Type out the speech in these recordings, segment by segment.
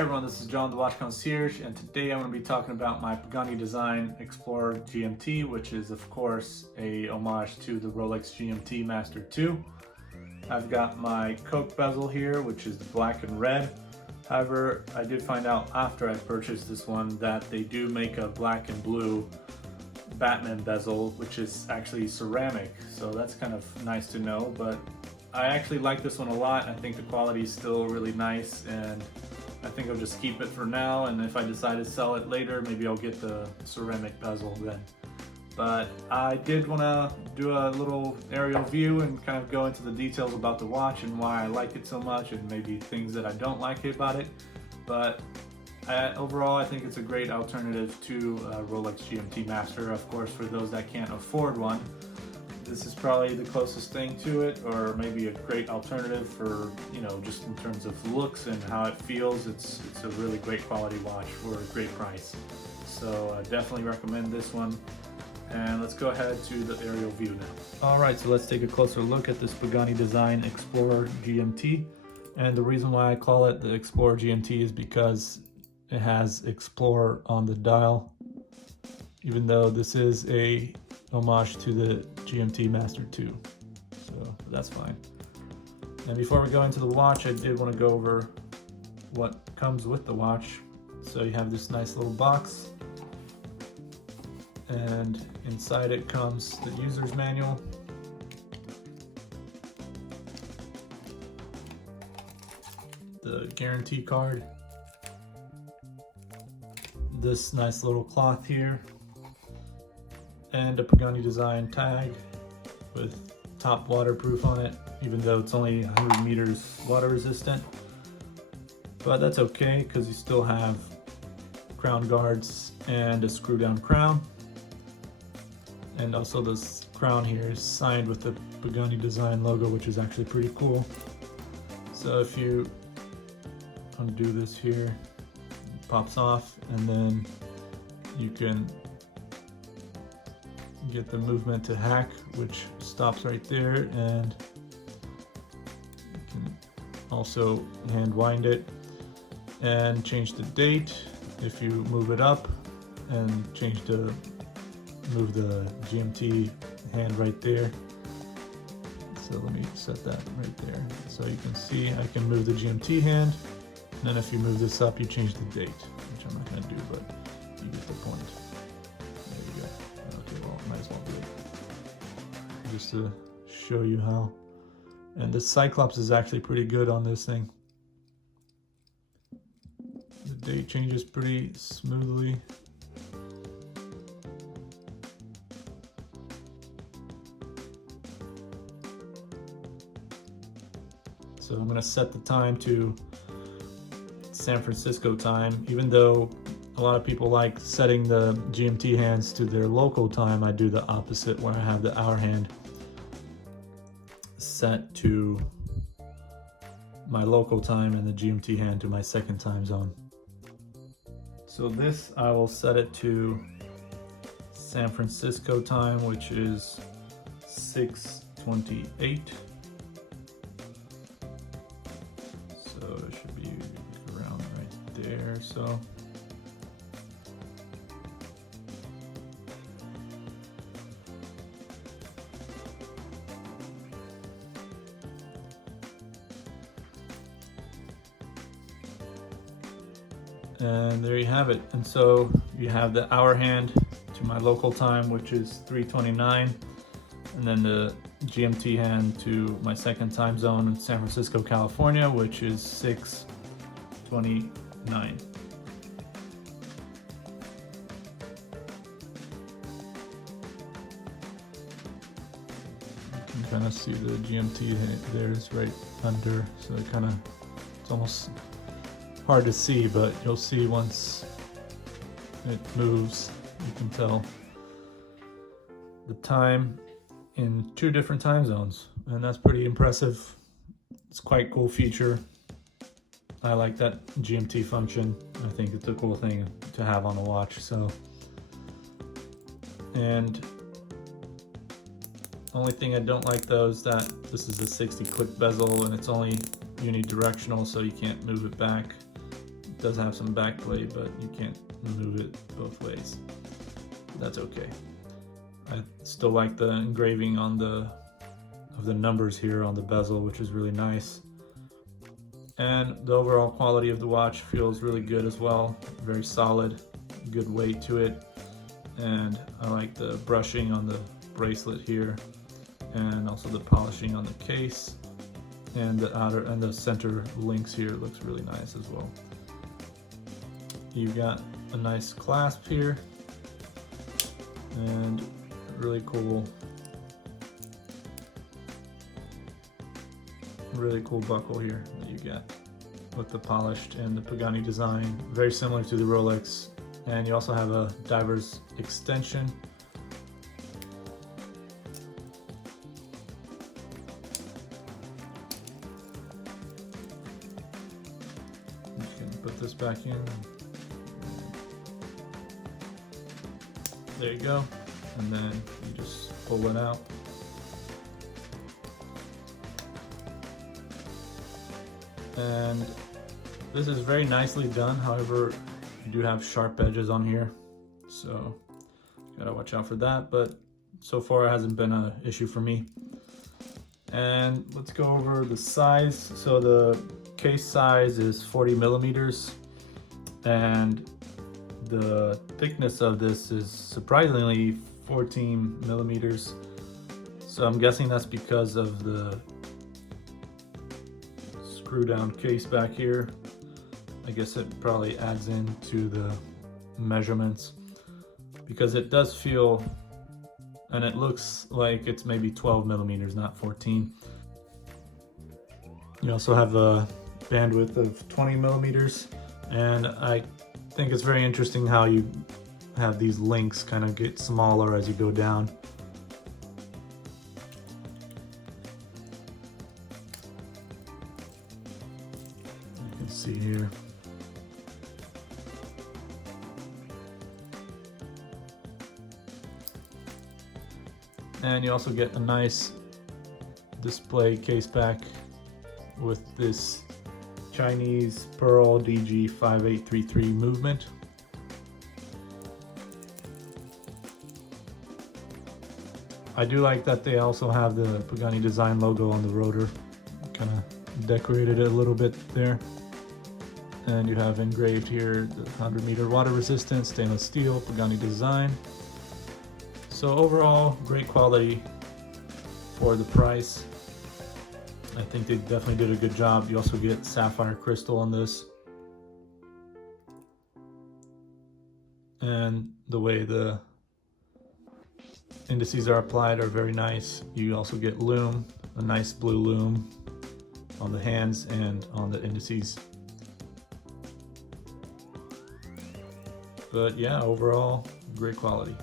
everyone, this is John the Watch Concierge, and today I'm going to be talking about my Pagani Design Explorer GMT, which is of course a homage to the Rolex GMT Master II. I've got my Coke bezel here, which is the black and red. However, I did find out after I purchased this one that they do make a black and blue Batman bezel, which is actually ceramic, so that's kind of nice to know. But I actually like this one a lot. I think the quality is still really nice, and I think I'll just keep it for now, and if I decide to sell it later, maybe I'll get the ceramic bezel then. But I did want to do a little aerial view and kind of go into the details about the watch and why I like it so much, and maybe things that I don't like about it. But overall, I think it's a great alternative to Rolex GMT Master. Of course, for those that can't afford one, this is probably the closest thing to it, or maybe a great alternative for, you know, just in terms of looks and how it feels. It's a really great quality watch for a great price. So I definitely recommend this one. And let's go ahead to the aerial view now. All right, so let's take a closer look at this Pagani Design Explorer GMT. And the reason why I call it the Explorer GMT is because it has Explorer on the dial, even though this is a homage to the GMT Master II, so that's fine. And before we go into the watch, I did want to go over what comes with the watch. So you have this nice little box, and inside it comes the user's manual, the guarantee card, this nice little cloth here, and a Pagani Design tag with top waterproof on it, even though it's only 100 meters water resistant. But that's okay, because you still have crown guards and a screw down crown. And also this crown here is signed with the Pagani Design logo, which is actually pretty cool. So if you undo this here, it pops off, and then you can get the movement to hack, which stops right there, and you can also hand wind it and change the date if you move it up, and move the GMT hand right there. So let me set that right there, so you can see I can move the GMT hand, and then if you move this up, you change the date, which I'm not going to do, but you get the point. Might as well do it just to show you how. And the Cyclops is actually pretty good on this thing. The date changes pretty smoothly. So I'm going to set the time to San Francisco time, even though a lot of people like setting the GMT hands to their local time. I do the opposite, where I have the hour hand set to my local time and the GMT hand to my second time zone. So this, I will set it to San Francisco time, which is 6:28. So it should be around right there. So and there you have it. And so you have the hour hand to my local time, which is 3:29, and then the GMT hand to my second time zone in San Francisco, California, which is 6:29. You can kind of see the GMT there is right under, so it kind of, it's almost hard to see, but you'll see once it moves, you can tell the time in 2 different time zones, and that's pretty impressive. It's quite a cool feature. I like that GMT function. I think it's a cool thing to have on a watch. So, and only thing I don't like though is that this is a 60 click bezel and it's only unidirectional, so you can't move it back. does have some back play, but you can't move it both ways. That's okay. I still like the engraving on the numbers here on the bezel, which is really nice. And the overall quality of the watch feels really good as well. Very solid, good weight to it. And I like the brushing on the bracelet here, and also the polishing on the case. And the outer and the center links here looks really nice as well. You've got a nice clasp here, and really cool buckle here that you get with the polished and the Pagani design, very similar to the Rolex. And you also have a diver's extension. You can put this back in. There you go. And then you just pull it out. And this is very nicely done. However, you do have sharp edges on here, so you gotta watch out for that. But so far it hasn't been an issue for me. And let's go over the size. So the case size is 40 millimeters, and the thickness of this is surprisingly 14 millimeters. So I'm guessing that's because of the screw down case back here. I guess it probably adds into the measurements, because it does feel, and it looks like it's maybe 12 millimeters, not 14. You also have a bandwidth of 20 millimeters, and I think it's very interesting how you have these links kind of get smaller as you go down. You can see here. And you also get a nice display case back with this Chinese Pearl DG5833 movement. I do like that they also have the Pagani Design logo on the rotor. Kind of decorated it a little bit there. And you have engraved here the 100-meter water resistant stainless steel Pagani Design. So overall, great quality for the price. I think they definitely did a good job. You also get sapphire crystal on this. And the way the indices are applied are very nice. You also get lume, a nice blue lume on the hands and on the indices. But yeah, overall, great quality.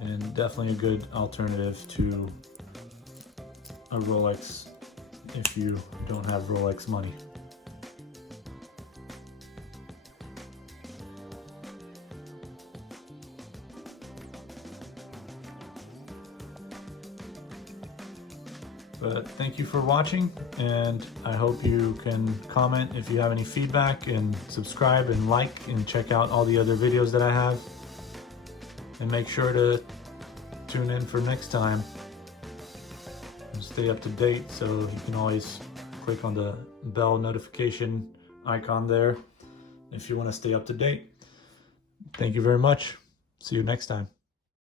And definitely a good alternative to a Rolex if you don't have Rolex money. But thank you for watching, and I hope you can comment if you have any feedback, and subscribe and like, and check out all the other videos that I have. And make sure to tune in for next time and stay up to date, so you can always click on the bell notification icon there if you want to stay up to date. Thank you very much. See you next time.